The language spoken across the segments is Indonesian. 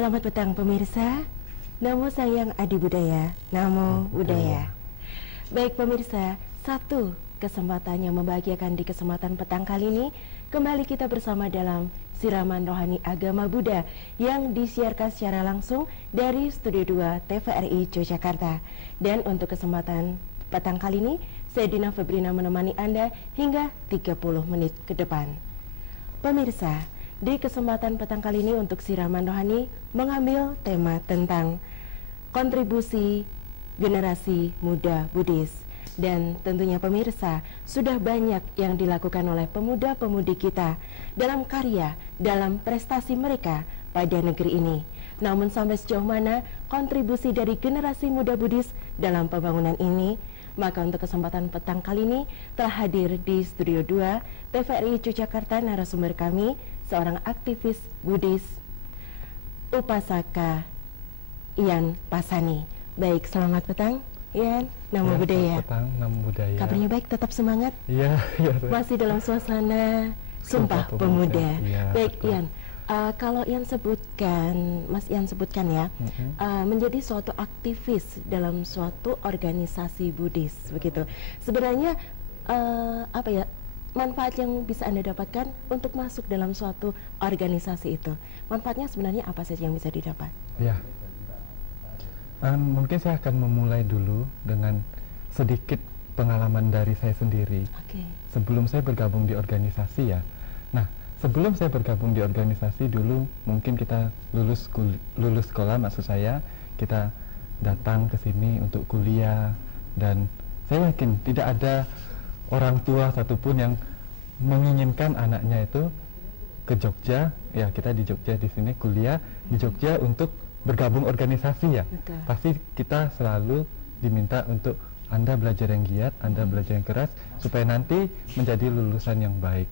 Selamat petang pemirsa. Namo Sayang Adi Budaya, Namo Budaya. Baik pemirsa, satu kesempatan yang membahagiakan di kesempatan petang kali ini, kembali kita bersama dalam Siraman Rohani Agama Buddha yang disiarkan secara langsung dari Studio 2 TVRI Yogyakarta. Dan untuk kesempatan petang kali ini, saya Dina Febrina menemani Anda hingga 30 menit ke depan. Pemirsa, di kesempatan petang kali ini untuk Siraman Rohani mengambil tema tentang kontribusi generasi muda Buddhis. Dan tentunya pemirsa, sudah banyak yang dilakukan oleh pemuda-pemudi kita dalam karya, dalam prestasi mereka pada negeri ini. Namun sampai sejauh mana kontribusi dari generasi muda Buddhis dalam pembangunan ini? Maka untuk kesempatan petang kali ini telah hadir di Studio 2 TVRI Yogyakarta narasumber kami, seorang aktivis Buddhis, Upasaka Ian Pasani. Baik, selamat petang Ian, Namo Budaya. Selamat petang, Namo Budaya. Kabarnya baik, tetap semangat? Iya, iya. Masih dalam suasana Sumpah Pemuda. Ya, baik betul. Ian, kalau Ian sebutkan, Mas Ian sebutkan ya, menjadi suatu aktivis dalam suatu organisasi Buddhis, begitu. Sebenarnya apa ya, manfaat yang bisa Anda dapatkan untuk masuk dalam suatu organisasi itu? Manfaatnya sebenarnya apa saja yang bisa didapat? Ya. Mungkin saya akan memulai dulu dengan sedikit pengalaman dari saya sendiri. Oke. Sebelum saya bergabung di organisasi ya. Nah, sebelum saya bergabung di organisasi dulu, mungkin kita lulus sekolah, maksud saya kita datang ke sini untuk kuliah, dan saya yakin tidak ada orang tua satupun yang menginginkan anaknya itu ke Jogja, ya kita di Jogja di sini kuliah di Jogja untuk bergabung organisasi ya. Betul. Pasti kita selalu diminta untuk Anda belajar yang giat, Anda belajar yang keras supaya nanti menjadi lulusan yang baik.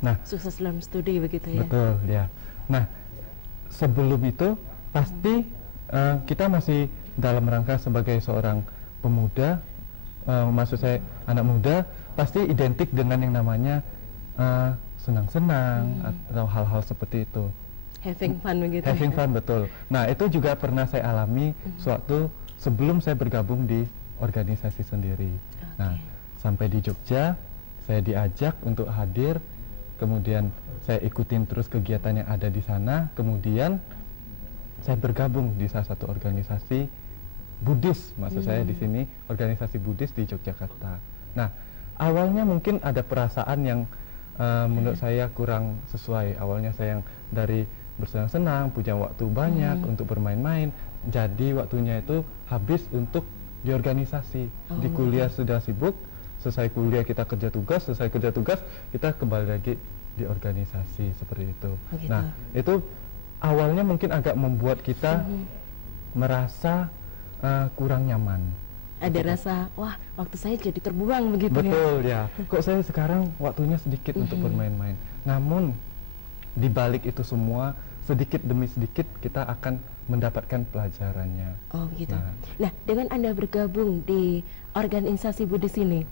Nah, Sukses dalam studi begitu ya. betul ya. Nah, sebelum itu pasti kita masih dalam rangka sebagai seorang pemuda, maksud saya anak muda, pasti identik dengan yang namanya senang-senang atau hal-hal seperti itu. Having fun begitu. Having fun, betul. Nah, itu juga pernah saya alami suatu sebelum saya bergabung di organisasi sendiri. Nah, sampai di Jogja, saya diajak untuk hadir, kemudian saya ikutin terus kegiatan yang ada di sana, kemudian saya bergabung di salah satu organisasi Buddhis, maksud saya di sini organisasi Buddhis di Yogyakarta. Nah, awalnya mungkin ada perasaan yang menurut saya kurang sesuai. Awalnya saya yang dari bersenang-senang, punya waktu banyak untuk bermain-main, jadi waktunya itu habis untuk di organisasi. Di kuliah sudah sibuk, selesai kuliah kita kerja tugas, selesai kerja tugas kita kembali lagi di organisasi, seperti itu. Begitu. Nah, itu awalnya mungkin agak membuat kita merasa kurang nyaman. Ada rasa, wah waktu saya jadi terbuang begitu ya. Betul ya. Kok saya sekarang waktunya sedikit untuk bermain-main. Namun di balik itu semua, sedikit demi sedikit kita akan mendapatkan pelajarannya. Oh begitu. Nah, dengan Anda bergabung di organisasi Buddhis ini,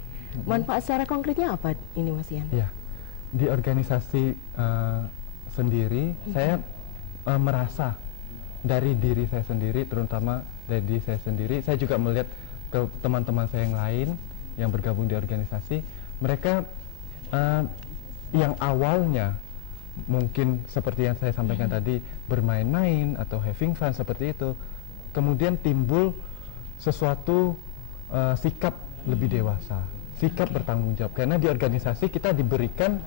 manfaat secara konkretnya apa ini Mas Ian? Ya, di organisasi sendiri saya merasa dari diri saya sendiri, terutama dari diri saya sendiri, saya juga melihat ke teman-teman saya yang lain yang bergabung di organisasi, mereka yang awalnya mungkin seperti yang saya sampaikan tadi, bermain-main atau having fun seperti itu, kemudian timbul sesuatu sikap lebih dewasa, sikap bertanggung jawab, karena di organisasi kita diberikan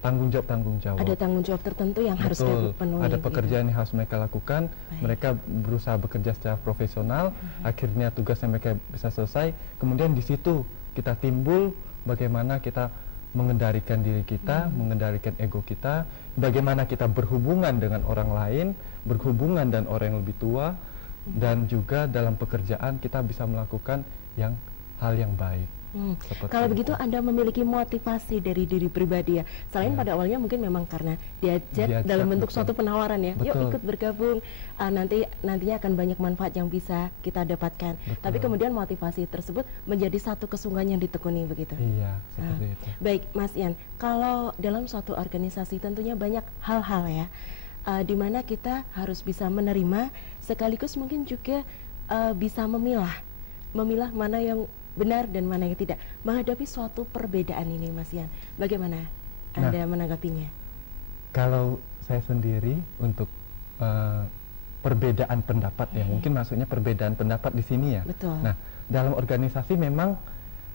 tanggung jawab. Ada tanggung jawab tertentu yang harus dipenuhi. Ada pekerjaan yang harus mereka lakukan. Mereka berusaha bekerja secara profesional, akhirnya tugasnya mereka bisa selesai. Kemudian di situ kita timbul bagaimana kita mengendalikan diri kita, mengendalikan ego kita, bagaimana kita berhubungan dengan orang lain, berhubungan dengan orang yang lebih tua, dan juga dalam pekerjaan kita bisa melakukan hal yang baik. Kalau begitu Anda memiliki motivasi dari diri pribadi ya. Selain pada awalnya mungkin memang karena diajak dalam bentuk suatu penawaran ya. Yuk ikut bergabung, nantinya akan banyak manfaat yang bisa kita dapatkan. Tapi kemudian motivasi tersebut menjadi satu kesungguhan yang ditekuni begitu. Iya, seperti itu. Baik Mas Ian, kalau dalam suatu organisasi tentunya banyak hal-hal ya. di mana kita harus bisa menerima sekaligus mungkin juga bisa memilah mana yang benar dan mana yang tidak menghadapi suatu perbedaan ini, Mas Ian. Bagaimana Anda menanggapinya? Kalau saya sendiri untuk perbedaan pendapat ya, mungkin maksudnya perbedaan pendapat di sini ya. Betul. Nah, dalam organisasi memang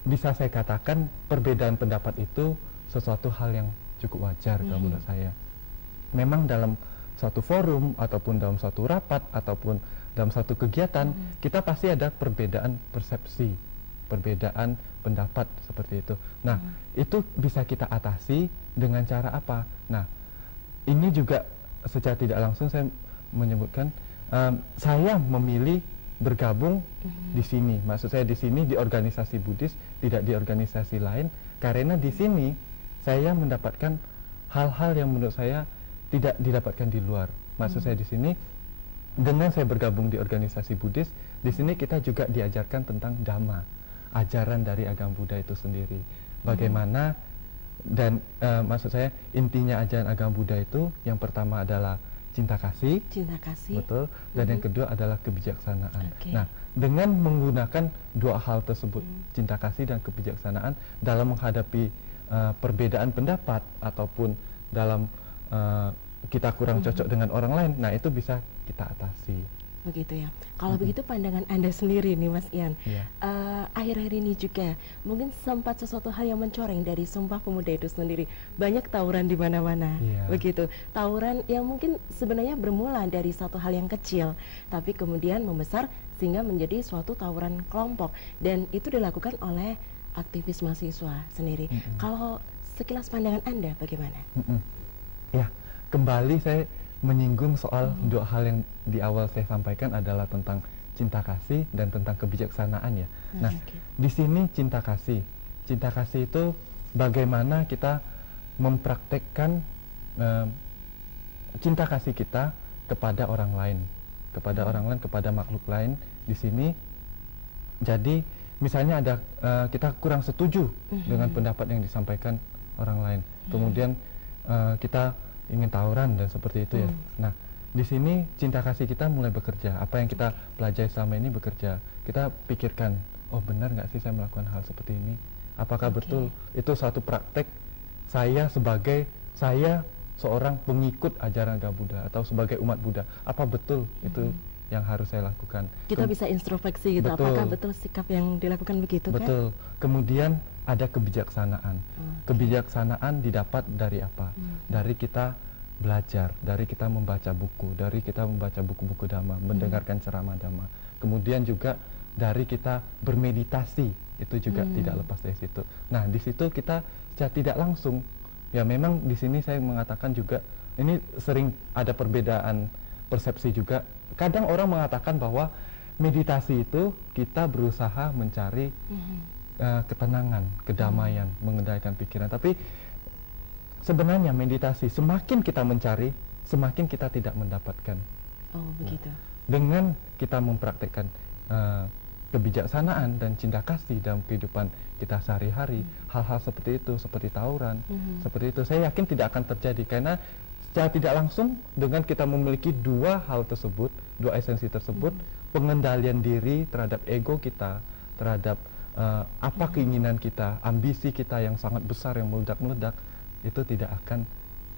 bisa saya katakan perbedaan pendapat itu sesuatu hal yang cukup wajar kalau menurut saya. Memang dalam suatu forum ataupun dalam suatu rapat ataupun dalam suatu kegiatan kita pasti ada perbedaan persepsi, perbedaan pendapat seperti itu. Nah, itu bisa kita atasi dengan cara apa? Nah, ini juga secara tidak langsung saya menyebutkan saya memilih bergabung di sini. Maksud saya di sini di organisasi Buddhis, tidak di organisasi lain, karena di sini saya mendapatkan hal-hal yang menurut saya tidak didapatkan di luar. Maksud saya di sini dengan saya bergabung di organisasi Buddhis, di sini kita juga diajarkan tentang Dhamma, ajaran dari agama Buddha itu sendiri. Bagaimana dan maksud saya intinya ajaran agama Buddha itu yang pertama adalah cinta kasih, betul, dan yang kedua adalah kebijaksanaan. Nah, dengan menggunakan dua hal tersebut, cinta kasih dan kebijaksanaan dalam menghadapi perbedaan pendapat ataupun dalam kita kurang cocok dengan orang lain, nah itu bisa kita atasi. Begitu ya. Kalau begitu pandangan Anda sendiri nih, Mas Ian, akhir-akhir ini juga mungkin sempat sesuatu hal yang mencoreng dari Sumpah Pemuda itu sendiri. Banyak tawuran di mana-mana, begitu. Tawuran yang mungkin sebenarnya bermula dari satu hal yang kecil, tapi kemudian membesar sehingga menjadi suatu tawuran kelompok. Dan itu dilakukan oleh aktivis mahasiswa sendiri. Kalau sekilas pandangan Anda bagaimana? Ya, kembali saya menyinggung soal dua hal yang di awal saya sampaikan adalah tentang cinta kasih dan tentang kebijaksanaan ya. Nah, di sini cinta kasih itu bagaimana kita mempraktekkan cinta kasih kita kepada orang lain, kepada makhluk lain di sini. Jadi misalnya ada kita kurang setuju dengan pendapat yang disampaikan orang lain, kemudian kita ingin tawuran dan seperti itu ya. Nah, di sini cinta kasih kita mulai bekerja. Apa yang kita pelajari selama ini bekerja. Kita pikirkan, oh benar nggak sih saya melakukan hal seperti ini? Apakah betul itu suatu praktek saya sebagai seorang pengikut ajaran agama Buddha atau sebagai umat Buddha? Apa betul itu yang harus saya lakukan? Kita bisa introspeksi gitu. Apakah betul sikap yang dilakukan begitu kan? Betul. Kemudian ada kebijaksanaan. Kebijaksanaan didapat dari apa? Dari kita belajar, dari kita membaca buku, dari kita membaca buku-buku Dhamma, mendengarkan ceramah Dhamma. Kemudian juga dari kita bermeditasi, itu juga tidak lepas dari situ. Nah, di situ kita secara tidak langsung, ya memang di sini saya mengatakan juga, ini sering ada perbedaan persepsi juga. Kadang orang mengatakan bahwa meditasi itu kita berusaha mencari ketenangan, kedamaian, mengendalikan pikiran. Tapi sebenarnya meditasi semakin kita mencari, semakin kita tidak mendapatkan. Oh, begitu. Dengan kita mempraktekkan kebijaksanaan dan cinta kasih dalam kehidupan kita sehari-hari, hal-hal seperti itu, seperti tawuran, seperti itu, saya yakin tidak akan terjadi karena secara tidak langsung dengan kita memiliki dua hal tersebut, dua esensi tersebut, pengendalian diri terhadap ego kita, terhadap apa keinginan kita, ambisi kita yang sangat besar yang meledak-meledak, itu tidak akan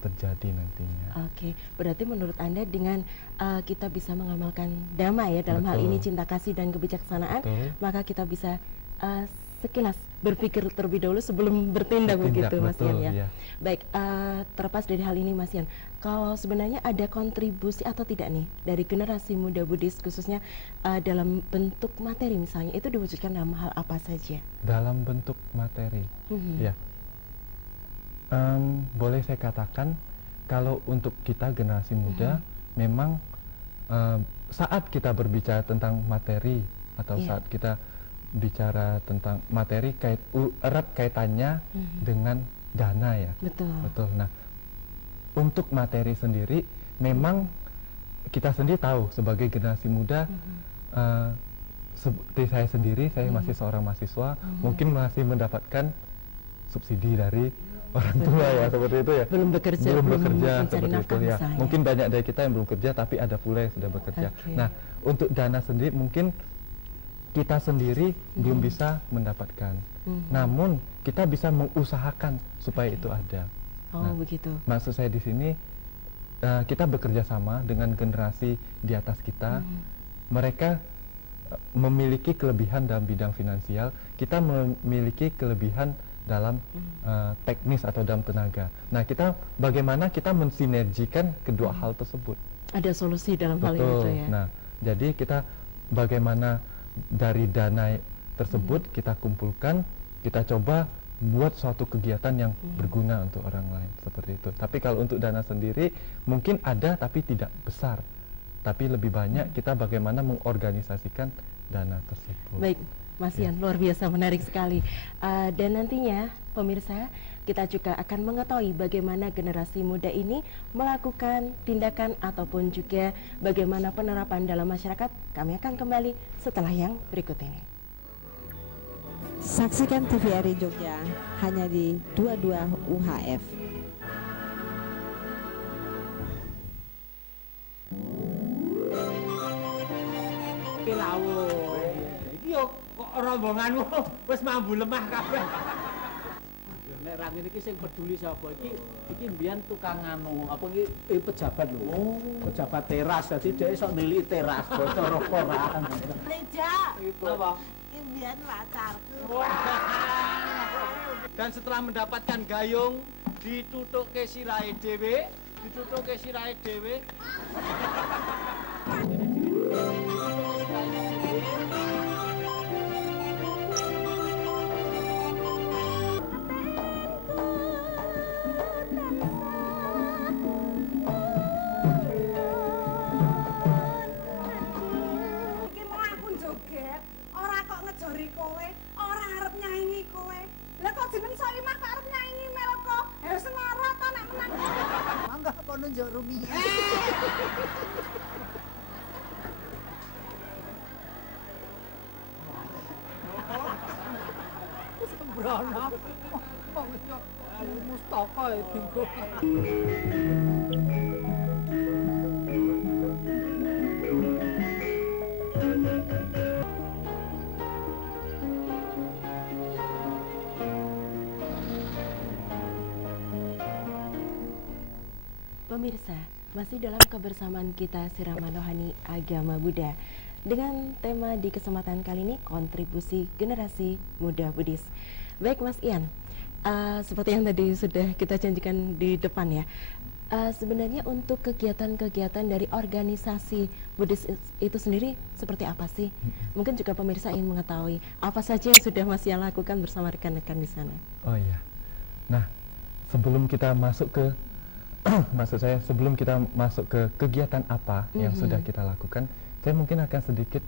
terjadi nantinya. Oke, berarti menurut Anda dengan kita bisa mengamalkan Dhamma ya dalam hal ini cinta kasih dan kebijaksanaan, maka kita bisa sekilas berpikir terlebih dahulu sebelum bertindak begitu, Mas Ian ya. Baik, terlepas dari hal ini, Mas Ian, kalau sebenarnya ada kontribusi atau tidak nih dari generasi muda Buddhis khususnya dalam bentuk materi misalnya, itu diwujudkan dalam hal apa saja? Dalam bentuk materi, ya. Boleh saya katakan kalau untuk kita generasi muda, memang saat kita berbicara tentang materi atau saat kita bicara tentang materi erat kaitannya dengan dana ya. Betul. Nah, untuk materi sendiri memang kita sendiri tahu sebagai generasi muda, seperti saya sendiri, saya masih seorang mahasiswa, mungkin masih mendapatkan subsidi dari orang tua ya seperti itu ya. Belum bekerja, belum bekerja mencari seperti itu nafkah ya. misalnya. Mungkin banyak dari kita yang belum kerja, tapi ada pula yang sudah bekerja. Oke. Nah, untuk dana sendiri mungkin kita sendiri belum bisa mendapatkan. Namun kita bisa mengusahakan supaya itu ada. Oh, Nah, begitu. Maksud saya di sini kita bekerja sama dengan generasi di atas kita. Mereka memiliki kelebihan dalam bidang finansial, kita memiliki kelebihan dalam teknis atau dalam tenaga. Nah, bagaimana kita mensinergikan kedua hal tersebut? Ada solusi dalam hal itu ya. Nah, jadi kita bagaimana dari dana tersebut kita kumpulkan, kita coba buat suatu kegiatan yang berguna untuk orang lain seperti itu. Tapi kalau untuk dana sendiri mungkin ada tapi tidak besar. Tapi lebih banyak kita bagaimana mengorganisasikan dana tersebut. Baik, Mas Ian, luar biasa menarik sekali. Dan nantinya pemirsa, kita juga akan mengetahui bagaimana generasi muda ini melakukan tindakan ataupun juga bagaimana penerapan dalam masyarakat. Kami akan kembali setelah yang berikut ini. Saksikan TVRI Jogja hanya di 22 UHF. Lawo. Iki yo kok rombonganmu wis mambu lemah kabeh. Ya nek ra ngene iki sing peduli sapa iki mbiyen tukang anu apa iki pejabat lho. Oh, pejabat teras dadi dhek iso ndelik teras bocor apa ra. Leja. Apa? Iki mbiyen pacarku. Dan setelah mendapatkan gayung ditutukke sirahe dhewe, Iki mau aku joget, ora kok ngejori kowe, ora arep nyanyi kowe. Lah kok jeneng Soimah kok arep nyanyi meloko? Ya wis ngora to nek menang. Mangga kono njuk rumiyin. sembrono. Wong yo mustaka e dinggo. Pemirsa, masih dalam kebersamaan kita Siraman Rohani Agama Buddha dengan tema di kesempatan kali ini kontribusi generasi muda Buddhis. Baik Mas Ian, seperti yang tadi sudah kita janjikan di depan ya, sebenarnya untuk kegiatan-kegiatan dari organisasi Buddhis itu sendiri seperti apa sih? Mungkin juga pemirsa ingin mengetahui apa saja yang sudah Mas Ian lakukan bersama rekan-rekan di sana. Oh iya. Nah, sebelum kita masuk ke maksud saya sebelum kita masuk ke kegiatan apa yang sudah kita lakukan, saya mungkin akan sedikit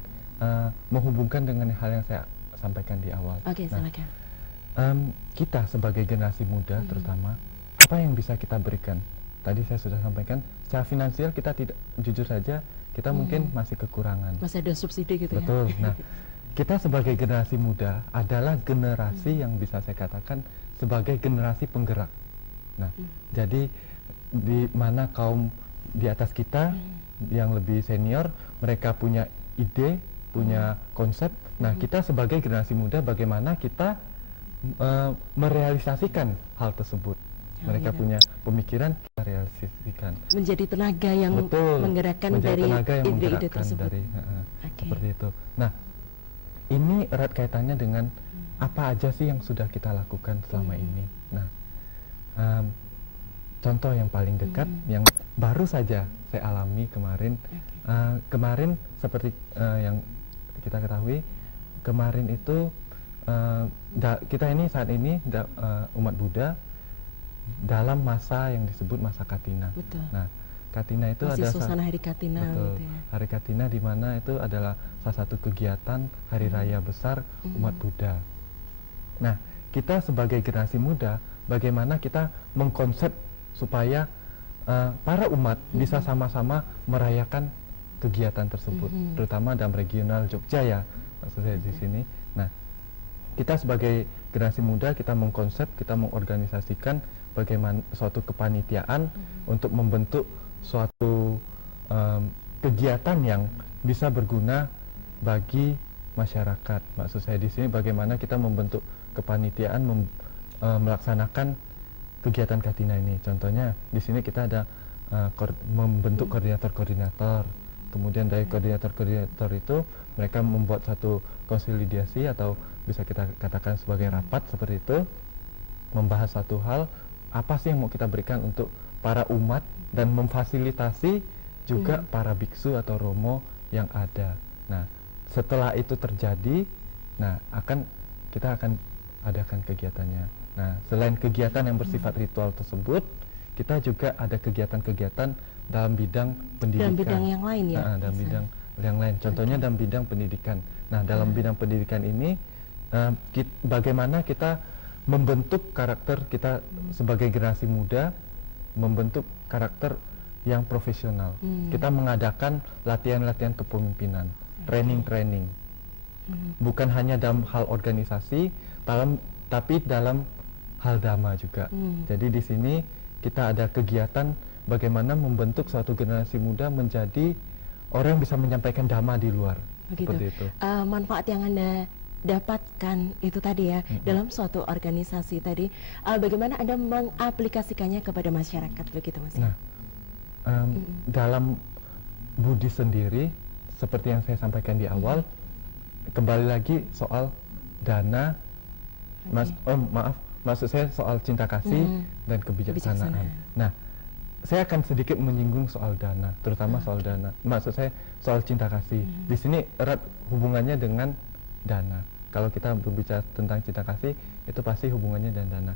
menghubungkan dengan hal yang saya sampaikan di awal. Oke, silakan. Kita sebagai generasi muda terutama, apa yang bisa kita berikan? Tadi saya sudah sampaikan, secara finansial kita tidak, jujur saja kita mungkin masih kekurangan. Masih ada subsidi gitu Betul. ya? Nah, kita sebagai generasi muda adalah generasi yang bisa saya katakan sebagai generasi penggerak. Nah, jadi di mana kaum di atas kita yang lebih senior, mereka punya ide, punya konsep. Nah, kita sebagai generasi muda bagaimana kita merealisasikan hal tersebut. Mereka punya pemikiran, kita realisasikan. Menjadi tenaga yang menggerakkan menjadi dari tenaga yang ide-ide menggerakkan tersebut. dari, Oke. seperti itu. Nah, ini erat kaitannya dengan apa aja sih yang sudah kita lakukan selama ini. Nah, contoh yang paling dekat yang baru saja saya alami kemarin, kemarin seperti yang kita ketahui, kemarin itu kita ini saat ini umat Buddha dalam masa yang disebut masa Katina. Betul. Nah, Katina itu Masih ada suasana hari Katina betul, gitu ya. hari Katina di mana itu adalah salah satu kegiatan hari raya besar umat Buddha. Nah, kita sebagai generasi muda, bagaimana kita mengkonsep supaya para umat bisa sama-sama merayakan kegiatan tersebut, terutama dalam regional Jogja ya, maksud saya di sini. Nah, kita sebagai generasi muda, kita mengkonsep, kita mengorganisasikan bagaimana suatu kepanitiaan untuk membentuk suatu kegiatan yang bisa berguna bagi masyarakat. Maksud saya di sini bagaimana kita membentuk kepanitiaan melaksanakan kegiatan Katina ini. Contohnya di sini kita ada membentuk koordinator-koordinator. Kemudian dari koordinator-koordinator itu mereka membuat satu konsolidasi atau bisa kita katakan sebagai rapat seperti itu, membahas satu hal, apa sih yang mau kita berikan untuk para umat dan memfasilitasi juga para biksu atau romo yang ada. Nah, setelah itu terjadi, kita akan adakan kegiatannya. Nah, selain kegiatan yang bersifat ritual tersebut, kita juga ada kegiatan-kegiatan dalam bidang pendidikan. Dalam bidang yang lain ya? Dalam bidang yang lain. Contohnya dalam bidang pendidikan. Nah, dalam bidang pendidikan ini, bagaimana kita membentuk karakter kita sebagai generasi muda, membentuk karakter yang profesional. Kita mengadakan latihan-latihan kepemimpinan, training-training. Bukan hanya dalam hal organisasi, tapi dalam hal dhamma juga. Jadi di sini kita ada kegiatan bagaimana membentuk suatu generasi muda menjadi orang yang bisa menyampaikan dhamma di luar. Begitu. Seperti itu. Manfaat yang Anda dapatkan itu tadi ya, dalam suatu organisasi tadi, bagaimana Anda mengaplikasikannya kepada masyarakat begitu Mas? Nah, dalam Budi sendiri, seperti yang saya sampaikan di awal, kembali lagi soal dana, maksud saya soal cinta kasih dan kebijaksanaan. Nah, saya akan sedikit menyinggung soal dana, terutama soal dana. Maksud saya soal cinta kasih. Di sini erat hubungannya dengan dana. Kalau kita berbicara tentang cinta kasih, itu pasti hubungannya dengan dana.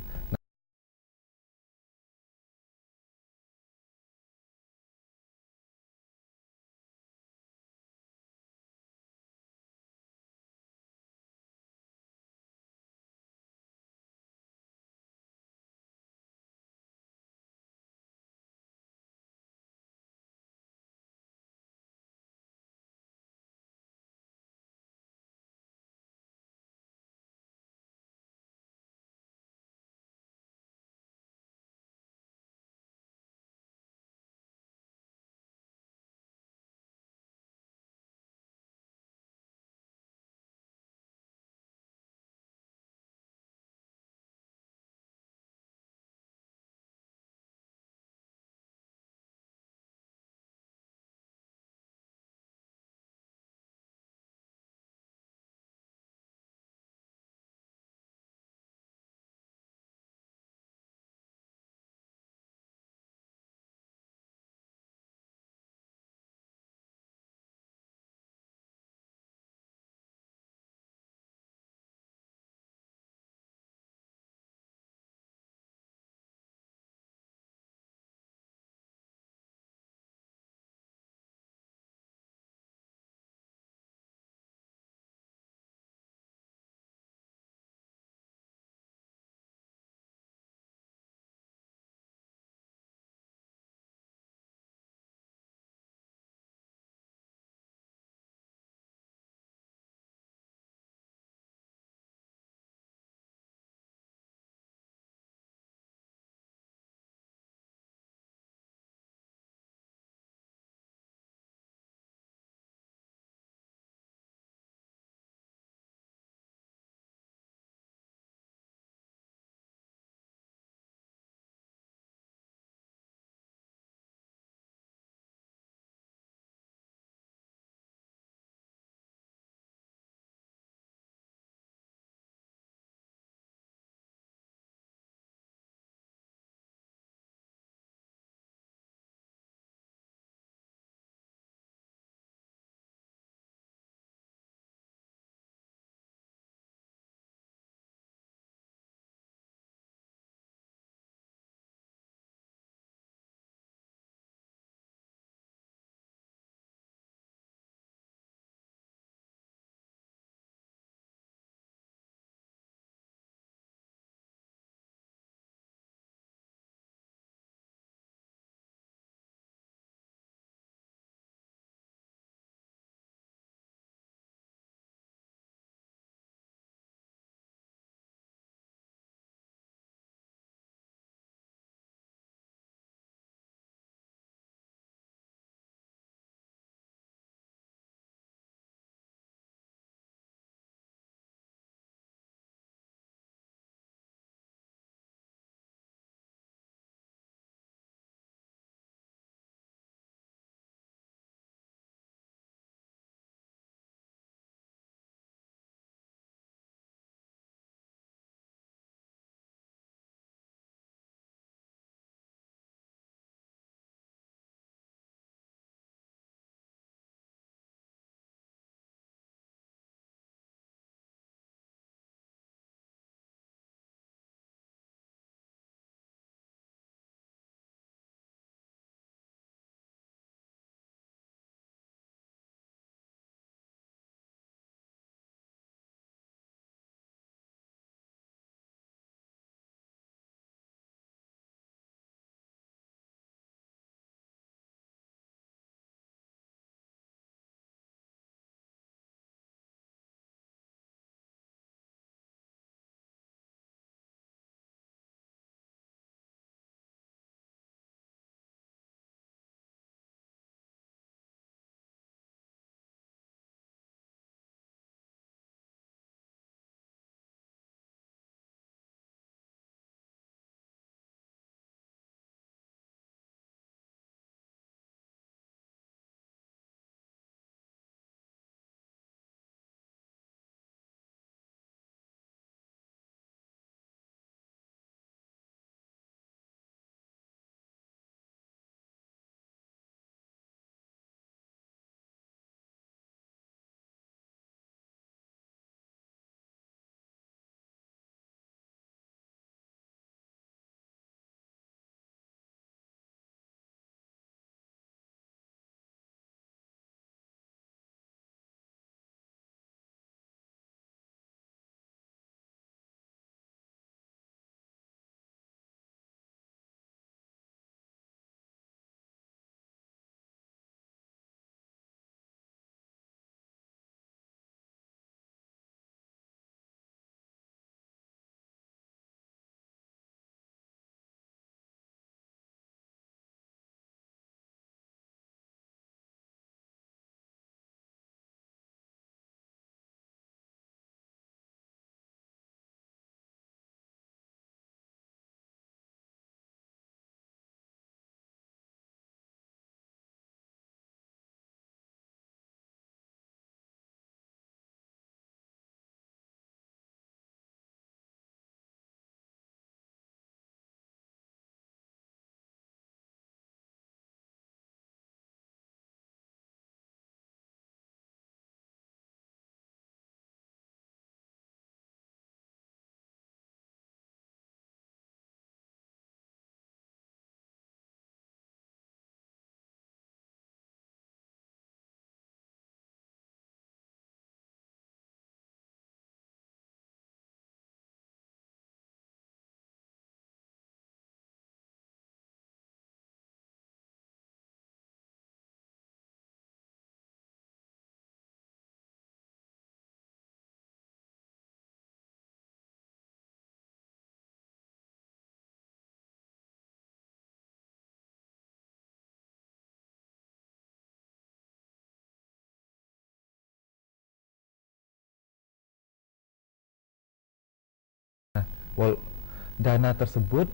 Dana tersebut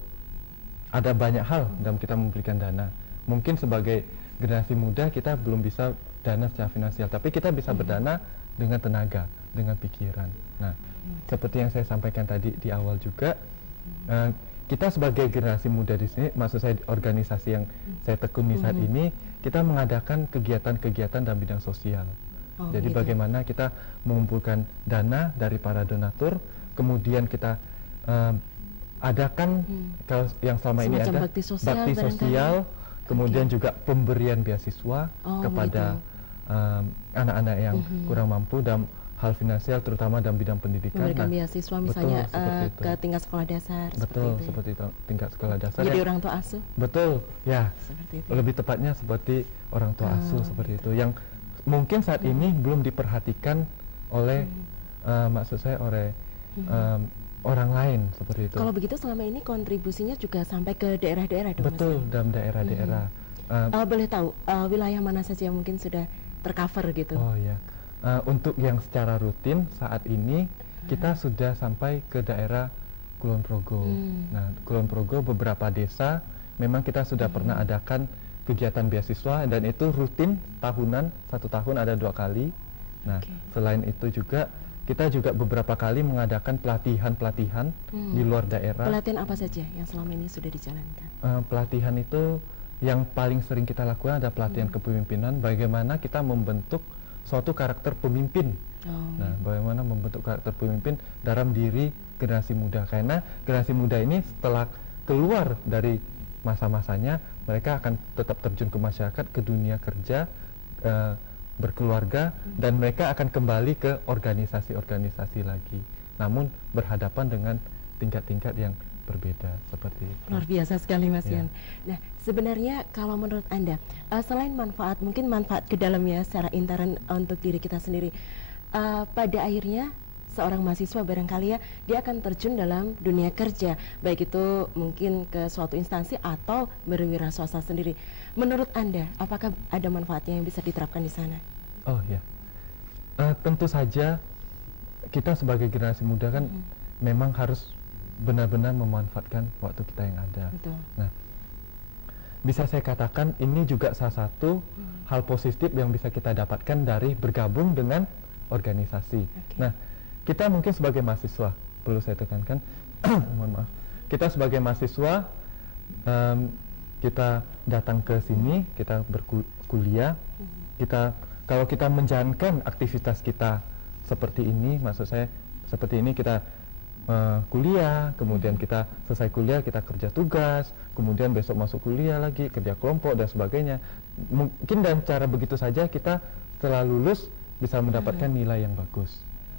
ada banyak hal dalam kita memberikan dana. Mungkin sebagai generasi muda kita belum bisa dana secara finansial, tapi kita bisa berdana dengan tenaga, dengan pikiran. Nah, seperti yang saya sampaikan tadi di awal juga, kita sebagai generasi muda di sini, maksud saya di organisasi yang saya tekuni saat ini, kita mengadakan kegiatan-kegiatan dalam bidang sosial. Jadi bagaimana kita mengumpulkan dana dari para donatur, kemudian kita adakan kalau yang selama ini Semacam ada bakti sosial sosial, kemudian juga pemberian beasiswa kepada anak-anak yang kurang mampu dalam hal finansial, terutama dalam bidang pendidikan. Memberikan beasiswa misalnya seperti ke tingkat sekolah dasar. Betul, seperti itu, tingkat sekolah dasar. Jadi orang tua asuh. Betul, ya. Seperti itu. Lebih tepatnya seperti orang tua asuh seperti itu, yang mungkin saat ini belum diperhatikan oleh maksud saya oleh orang lain seperti itu. Kalau begitu selama ini kontribusinya juga sampai ke daerah-daerah dong, Betul, Mas? dalam daerah-daerah. Boleh tahu wilayah mana saja yang mungkin sudah tercover gitu? Oh ya, untuk yang secara rutin saat ini kita sudah sampai ke daerah Kulon Progo. Nah, Kulon Progo beberapa desa memang kita sudah pernah adakan kegiatan beasiswa, dan itu rutin tahunan, 1 tahun ada 2 kali. Nah, selain itu juga kita juga beberapa kali mengadakan pelatihan-pelatihan di luar daerah. Pelatihan apa saja yang selama ini sudah dijalankan? Pelatihan itu yang paling sering kita lakukan ada pelatihan kepemimpinan, bagaimana kita membentuk suatu karakter pemimpin. Nah, bagaimana membentuk karakter pemimpin dalam diri generasi muda, karena generasi muda ini setelah keluar dari masa-masanya mereka akan tetap terjun ke masyarakat, ke dunia kerja, berkeluarga, dan mereka akan kembali ke organisasi-organisasi lagi, namun berhadapan dengan tingkat-tingkat yang berbeda seperti itu. Luar biasa sekali, Mas Ya. Yan. Nah, sebenarnya kalau menurut Anda, selain manfaat, mungkin manfaat ke dalamnya secara intern untuk diri kita sendiri, pada akhirnya seorang mahasiswa barangkali ya, dia akan terjun dalam dunia kerja, baik itu mungkin ke suatu instansi atau berwira swasta sendiri. Menurut Anda, apakah ada manfaatnya yang bisa diterapkan di sana? Oh ya, tentu saja kita sebagai generasi muda kan memang harus benar-benar memanfaatkan waktu kita yang ada. Betul. Nah, bisa saya katakan ini juga salah satu hal positif yang bisa kita dapatkan dari bergabung dengan organisasi. Nah, kita mungkin sebagai mahasiswa, perlu saya tekankan, mohon maaf, kita sebagai mahasiswa, kita datang ke sini, kita berkuliah, kalau kita menjalankan aktivitas kita seperti ini, maksud saya seperti ini, kita kuliah, kemudian kita selesai kuliah, kita kerja tugas, kemudian besok masuk kuliah lagi, kerja kelompok dan sebagainya. Mungkin dengan cara begitu saja kita setelah lulus bisa mendapatkan nilai yang bagus.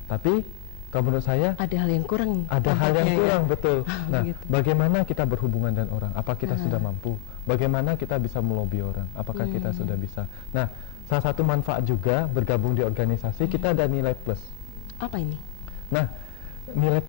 Tapi kalau menurut saya ada hal yang kurang. Ada hal yang kurang, betul. Nah, Begitu. bagaimana kita berhubungan dengan orang? Apa kita sudah mampu? Bagaimana kita bisa melobi orang? Apakah kita sudah bisa? Nah, salah satu manfaat juga bergabung di organisasi, kita ada nilai plus. Apa ini? Nah, nilai